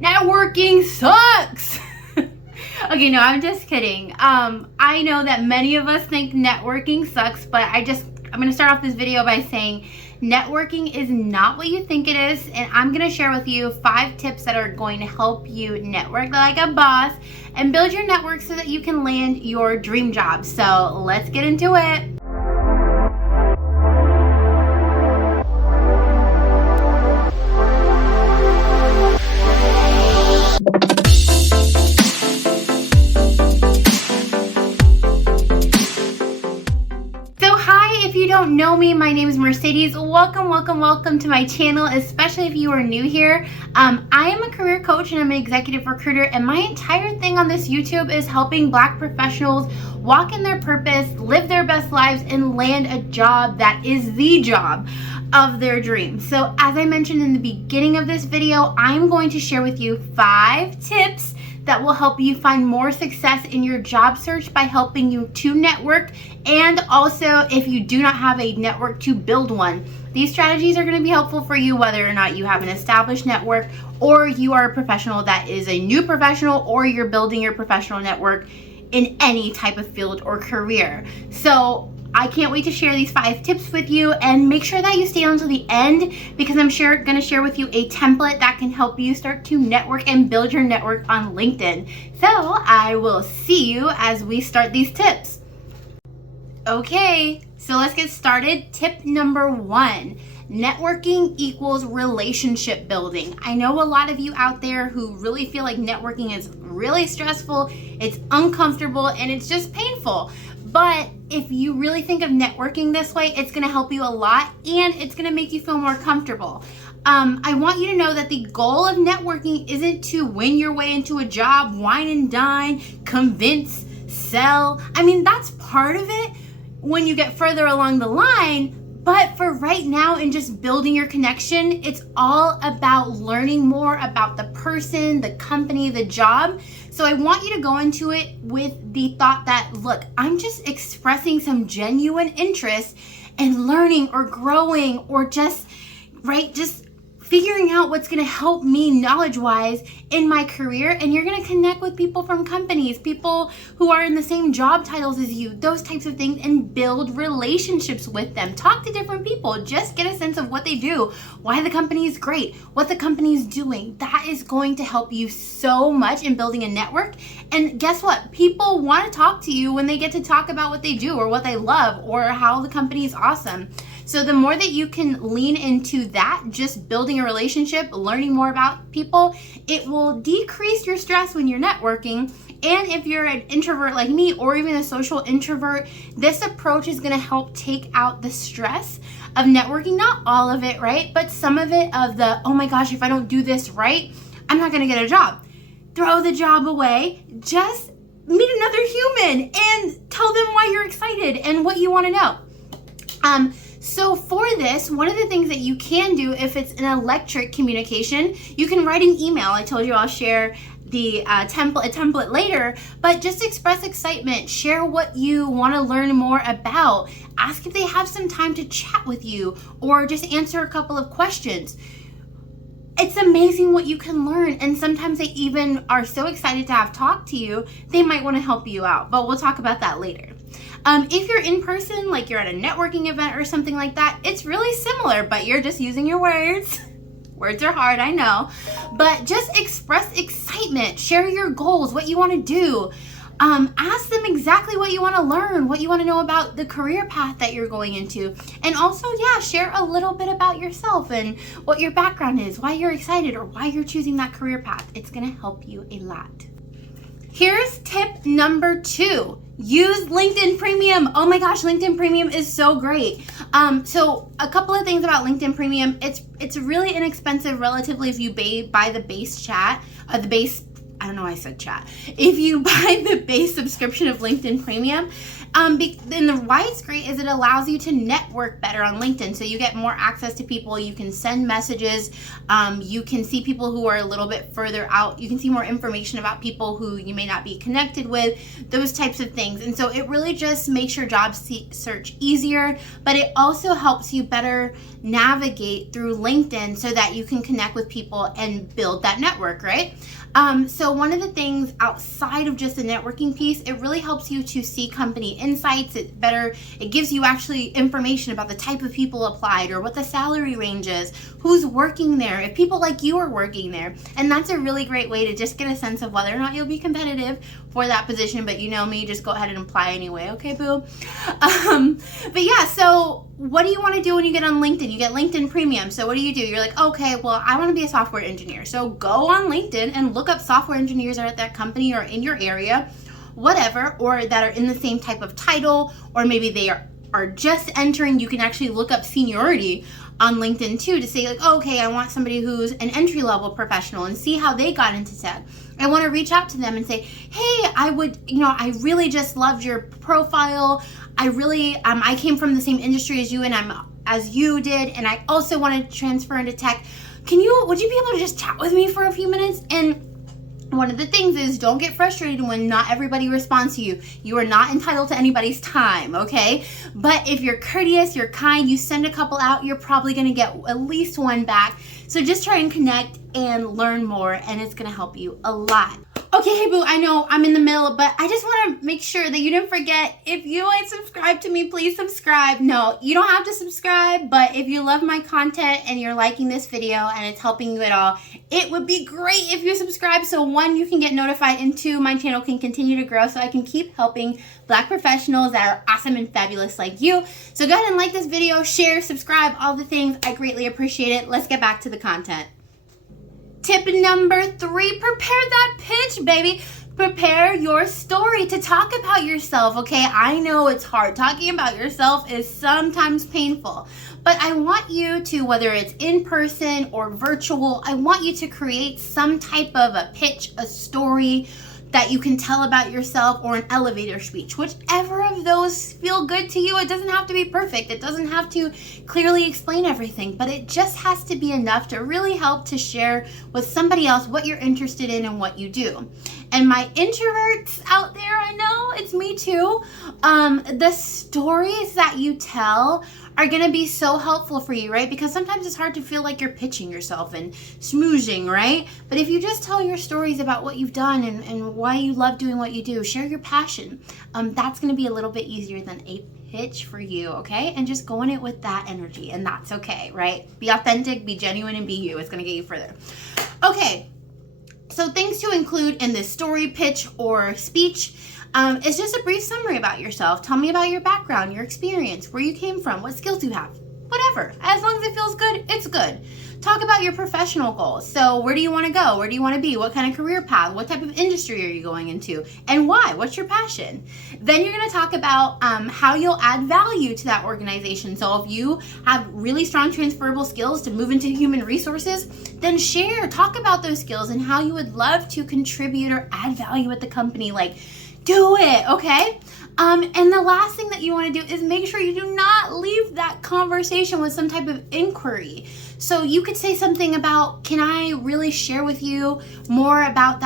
networking sucks. Okay, no, I'm just kidding. I know that many of us think networking sucks, but I'm going to start off this video by saying networking is not what you think it is, and I'm going to share with you 5 tips that are going to help you network like a boss and build your network so that you can land your dream job. So let's get into it. If you don't know me, my name is Mercedes. Welcome to my channel, especially if you are new here. I am a career coach and I'm an executive recruiter, and my entire thing on this YouTube is helping Black professionals walk in their purpose, live their best lives, and land a job that is the job of their dreams. So as I mentioned in the beginning of this video, I'm going to share with you 5 tips that will help you find more success in your job search by helping you to network, and also if you do not have a network, to build one. These strategies are going to be helpful for you whether or not you have an established network, or you are a professional that is a new professional, or you're building your professional network in any type of field or career. So I can't wait to share these 5 tips with you, and make sure that you stay on to the end because I'm going to share with you a template that can help you start to network and build your network on LinkedIn. So I will see you as we start these tips. Okay, so let's get started. Tip number 1. Networking equals relationship building. I know a lot of you out there who really feel like networking is really stressful, it's uncomfortable, and it's just painful. But if you really think of networking this way, it's going to help you a lot, and it's going to make you feel more comfortable. I want you to know that the goal of networking isn't to win your way into a job, wine and dine, convince, sell. I mean, that's part of it when you get further along the line. But for right now and just building your connection, it's all about learning more about the person, the company, the job. So I want you to go into it with the thought that, look, I'm just expressing some genuine interest in learning or growing, or just figuring out what's going to help me knowledge-wise in my career. And you're going to connect with people from companies, people who are in the same job titles as you, those types of things, and build relationships with them. Talk to different people. Just get a sense of what they do, why the company is great, what the company is doing. That is going to help you so much in building a network. And guess what? People want to talk to you when they get to talk about what they do or what they love or how the company is awesome. So the more that you can lean into that, just building a relationship, learning more about people, it will decrease your stress when you're networking. And if you're an introvert like me, or even a social introvert, this approach is going to help take out the stress of networking. Not all of it, right? But some of it, of the, oh my gosh, if I don't do this right, I'm not going to get a job. Throw the job away. Just meet another human and tell them why you're excited and what you want to know. So for this, one of the things that you can do, if it's an electric communication, you can write an email. I told you I'll share the template later, but just express excitement, share what you want to learn more about, ask if they have some time to chat with you, or just answer a couple of questions. It's amazing what you can learn, and sometimes they even are so excited to have talked to you, they might want to help you out, but we'll talk about that later. If you're in person, like you're at a networking event or something like that, it's really similar, but you're just using your words. Words are hard, I know, but just express excitement, share your goals, what you want to do. Ask them exactly what you want to learn, what you want to know about the career path that you're going into. And also, share a little bit about yourself and what your background is, why you're excited, or why you're choosing that career path. It's going to help you a lot. Here's tip number 2. Use LinkedIn Premium. Oh my gosh, LinkedIn Premium is so great. So a couple of things about LinkedIn Premium. It's really inexpensive relatively if you buy the base chat, the base I don't know why I said chat. If you buy the base subscription of LinkedIn Premium, then why it's great is it allows you to network better on LinkedIn. So you get more access to people. You can send messages. You can see people who are a little bit further out. You can see more information about people who you may not be connected with, those types of things. And so it really just makes your job search easier, but it also helps you better navigate through LinkedIn so that you can connect with people and build that network, right? So one of the things outside of just the networking piece, it really helps you to see company insights. It gives you actually information about the type of people applied or what the salary range is, who's working there, if people like you are working there. And that's a really great way to just get a sense of whether or not you'll be competitive for that position. But you know me, just go ahead and apply anyway. Okay, boo. But yeah, so what do you want to do when you get on LinkedIn? You get LinkedIn Premium. So what do? You're like, okay, well, I want to be a software engineer. So go on LinkedIn and look up software engineers that are at that company or in your area, whatever, or that are in the same type of title, or maybe they are just entering. You can actually look up seniority on LinkedIn too to say like, okay, I want somebody who's an entry-level professional and see how they got into tech. I want to reach out to them and say, hey, I really just loved your profile. I came from the same industry as you as you did, and I also want to transfer into tech. Would you be able to just chat with me for a few minutes? And one of the things is, don't get frustrated when not everybody responds to you. You are not entitled to anybody's time, okay? But if you're courteous, you're kind, you send a couple out, you're probably gonna get at least one back. So just try and connect and learn more, and it's gonna help you a lot. Okay, hey boo, I know I'm in the middle, but I just want to make sure that you didn't forget, if you ain't subscribed to me, please subscribe. No, you don't have to subscribe, but if you love my content and you're liking this video and it's helping you at all, it would be great if you subscribe. So one, you can get notified, and two, my channel can continue to grow so I can keep helping Black professionals that are awesome and fabulous like you. So go ahead and like this video, share, subscribe, all the things. I greatly appreciate it. Let's get back to the content. Tip number 3, prepare that pitch, baby. Prepare your story to talk about yourself, okay? I know it's hard. Talking about yourself is sometimes painful, but I want you to, whether it's in person or virtual, I want you to create some type of a pitch, a story that you can tell about yourself, or an elevator speech. Whichever of those feel good to you. It doesn't have to be perfect. It doesn't have to clearly explain everything, but it just has to be enough to really help to share with somebody else what you're interested in and what you do. And my introverts out there, I know, it's me too. The stories that you tell are going to be so helpful for you, right? Because sometimes it's hard to feel like you're pitching yourself and smoozing, right? But if you just tell your stories about what you've done and why you love doing what you do, share your passion, that's going to be a little bit easier than a pitch for you, okay? And just go in it with that energy, and that's okay, right? Be authentic, be genuine, and be you. It's going to get you further. Okay, so things to include in this story, pitch, or speech. It's just a brief summary about yourself. Tell me about your background, your experience, where you came from, what skills you have, whatever. As long as it feels good, it's good. Talk about your professional goals. So where do you want to go? Where do you want to be? What kind of career path? What type of industry are you going into? And why? What's your passion? Then you're going to talk about how you'll add value to that organization. So if you have really strong transferable skills to move into human resources, then share, talk about those skills and how you would love to contribute or add value at the company. Like, do it, okay? And the last thing that you want to do is make sure you do not leave that conversation with some type of inquiry. So you could say something about, can I really share with you more about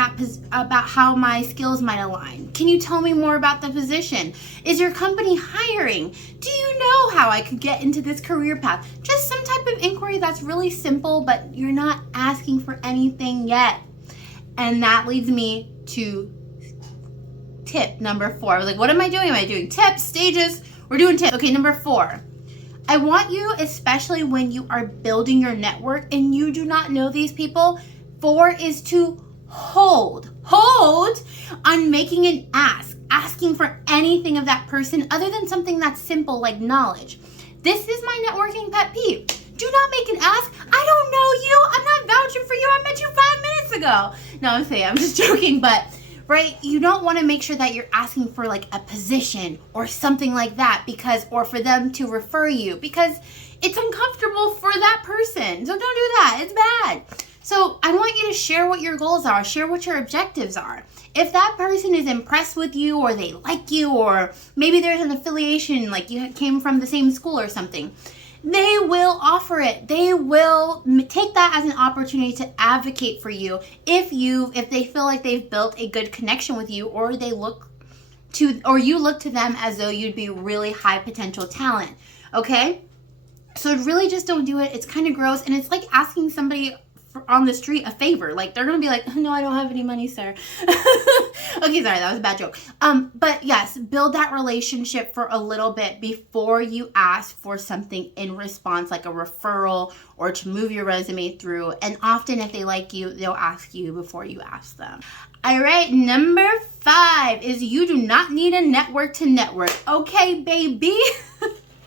about how my skills might align? Can you tell me more about the position? Is your company hiring? Do you know how I could get into this career path? Just some type of inquiry that's really simple, but you're not asking for anything yet. And that leads me to tip number 4. I was like, what am I doing? Am I doing tips, stages? We're doing tips. Okay, number 4. I want you, especially when you are building your network and you do not know these people, 4 is to hold on making an ask, asking for anything of that person other than something that's simple like knowledge. This is my networking pet peeve. Do not make an ask. I don't know you. I'm not vouching for you. I met you 5 minutes ago. No, I'm just joking, but right? You don't want to make sure that you're asking for like a position or something like that or for them to refer you, because it's uncomfortable for that person. So don't do that. It's bad. So I want you to share what your goals are, share what your objectives are. If that person is impressed with you, or they like you, or maybe there's an affiliation, like you came from the same school or something, they will offer it. They will take that as an opportunity to advocate for you if they feel like they've built a good connection with you, or you look to them as though you'd be really high potential talent. Okay? So really just don't do it. It's kind of gross, and it's like asking somebody on the street a favor. Like, they're gonna be like, no, I don't have any money, sir. Okay, sorry, that was a bad joke. But yes, build that relationship for a little bit before you ask for something in response, like a referral or to move your resume through. And often if they like you, they'll ask you before you ask them. All right, number 5 is you do not need a network to network. Okay, baby.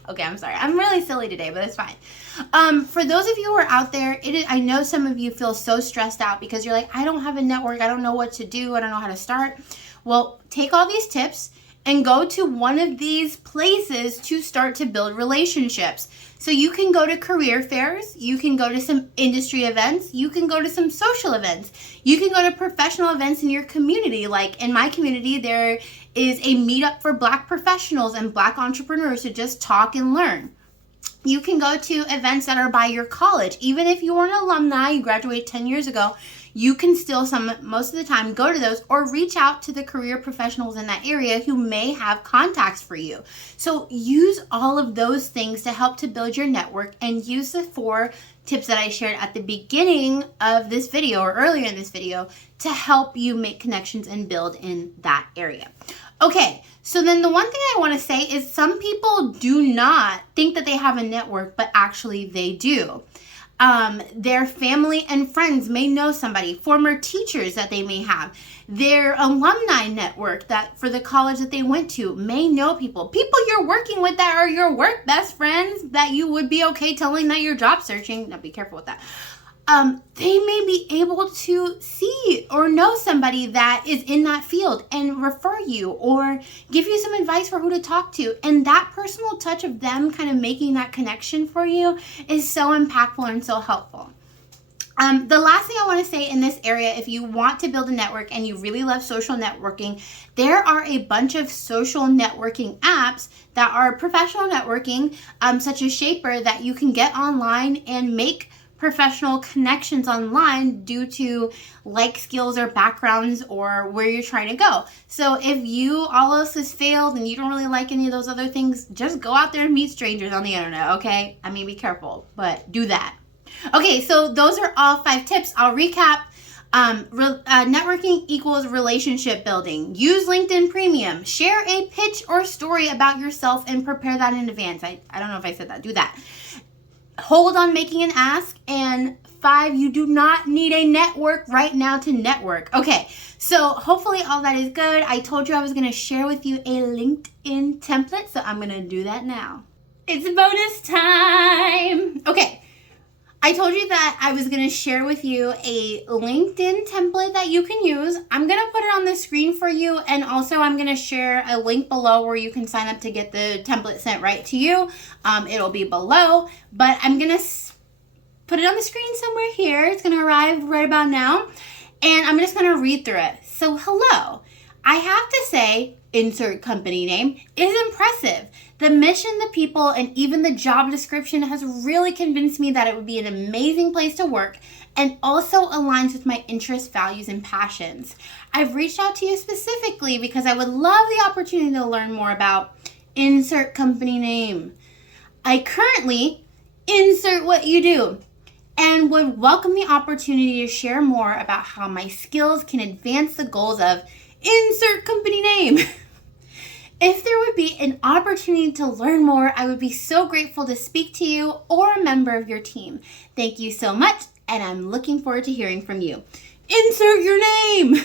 Okay, I'm sorry. I'm really silly today, but it's fine. For those of you who are out there, I know some of you feel so stressed out because you're like, I don't have a network. I don't know what to do. I don't know how to start. Well, take all these tips and go to one of these places to start to build relationships. So you can go to career fairs, you can go to some industry events, you can go to some social events, you can go to professional events in your community. Like in my community, there is a meetup for Black professionals and Black entrepreneurs to just talk and learn. You can go to events that are by your college. Even if you were an alumni, you graduated 10 years ago, you can still most of the time go to those, or reach out to the career professionals in that area who may have contacts for you. So use all of those things to help to build your network, and use the 4 tips that I shared at the beginning of this video or earlier in this video to help you make connections and build in that area. Okay, so then the one thing I want to say is some people do not think that they have a network, but actually they do. Their family and friends may know somebody, former teachers that they may have, their alumni network that for the college that they went to may know people you're working with that are your work best friends that you would be okay telling that you're job searching. Now be careful with that. They may be able to see or know somebody that is in that field and refer you or give you some advice for who to talk to. And that personal touch of them kind of making that connection for you is so impactful and so helpful. The last thing I want to say in this area, if you want to build a network and you really love social networking, there are a bunch of social networking apps that are professional networking, such as Shaper, that you can get online and make professional connections online due to like skills or backgrounds or where you're trying to go. So if all else has failed and you don't really like any of those other things, just go out there and meet strangers on the internet, okay? I mean, be careful, but do that. Okay, so those are all 5 tips. I'll recap. Networking equals relationship building. Use LinkedIn Premium. Share a pitch or story about yourself and prepare that in advance. I don't know if I said that. Do that. Hold on making an ask. And 5, you do not need a network right now to network. Okay, so hopefully all that is good. I told you I was going to share with you a LinkedIn template, so I'm going to do that now. It's bonus time. Okay. I told you that I was going to share with you a LinkedIn template that you can use. I'm going to put it on the screen for you, and also I'm going to share a link below where you can sign up to get the template sent right to you. It'll be below, but I'm going to put it on the screen somewhere here. It's going to arrive right about now, and I'm just going to read through it. So hello, I have to say, insert company name, is impressive. The mission, the people, and even the job description has really convinced me that it would be an amazing place to work and also aligns with my interests, values, and passions. I've reached out to you specifically because I would love the opportunity to learn more about insert company name. I currently insert what you do and would welcome the opportunity to share more about how my skills can advance the goals of insert company name. If there would be an opportunity to learn more, I would be so grateful to speak to you or a member of your team. Thank you so much, and I'm looking forward to hearing from you. Insert your name.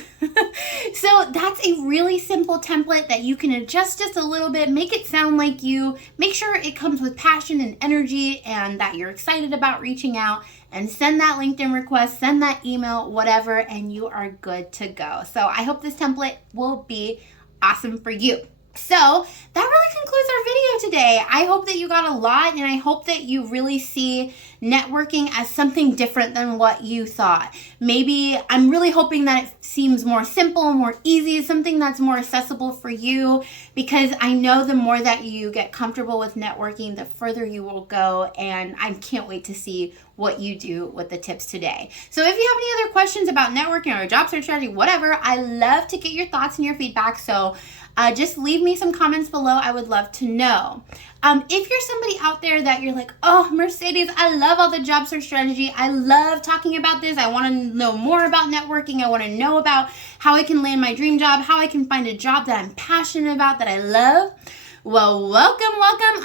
So that's a really simple template that you can adjust just a little bit, make it sound like you, make sure it comes with passion and energy and that you're excited about reaching out, and send that LinkedIn request, send that email, whatever, and you are good to go. So I hope this template will be awesome for you. So that really concludes our video today. I hope that you got a lot, and I hope that you really see networking as something different than what you thought. Maybe I'm really hoping that it seems more simple, more easy, something that's more accessible for you, because I know the more that you get comfortable with networking, the further you will go, and I can't wait to see what you do with the tips today. So if you have any other questions about networking or job search strategy, whatever, I love to get your thoughts and your feedback. So just leave me some comments below. I would love to know. If you're somebody out there that you're like, oh, Mercedes, I love all the job search strategy. I love talking about this. I want to know more about networking. I want to know about how I can land my dream job, how I can find a job that I'm passionate about, that I love. Well, welcome.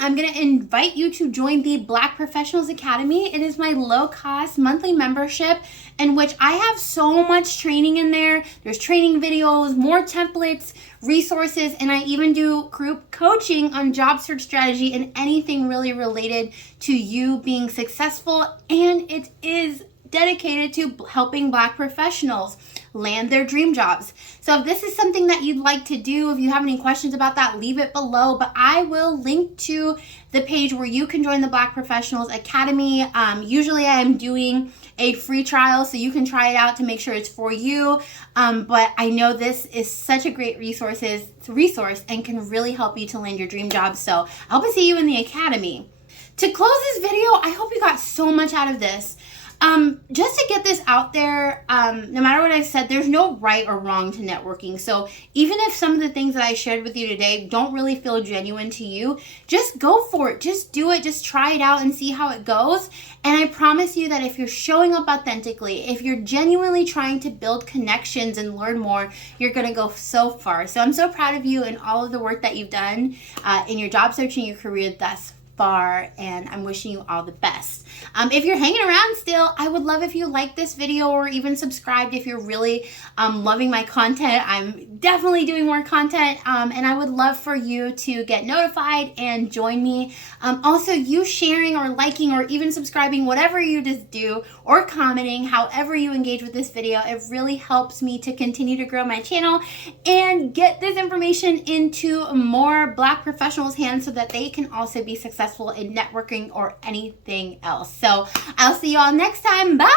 I'm going to invite you to join the Black Professionals Academy. It is my low-cost monthly membership in which I have so much training in there. There's training videos, more templates, resources, and I even do group coaching on job search strategy and anything really related to you being successful. And it is dedicated to helping Black professionals land their dream jobs. So if this is something that you'd like to do, if you have any questions about that, leave it below. But I will link to the page where you can join the Black Professionals Academy. Usually I am doing a free trial, so you can try it out to make sure it's for you. But I know this is such a great resource and can really help you to land your dream job. So I hope to see you in the Academy. To close this video, I hope you got so much out of this. Just to get this out there, no matter what I said, there's no right or wrong to networking. So even if some of the things that I shared with you today don't really feel genuine to you, just go for it. Just do it. Just try it out and see how it goes. And I promise you that if you're showing up authentically, if you're genuinely trying to build connections and learn more, you're going to go so far. So I'm so proud of you and all of the work that you've done in your job search and your career thus far, and I'm wishing you all the best. If you're hanging around still, I would love if you liked this video or even subscribed if you're really loving my content. I'm definitely doing more content, and I would love for you to get notified and join me. Also, you sharing or liking or even subscribing, whatever you just do, or commenting, however you engage with this video, it really helps me to continue to grow my channel and get this information into more Black professionals' hands so that they can also be successful in networking or anything else. So I'll see you all next time. Bye.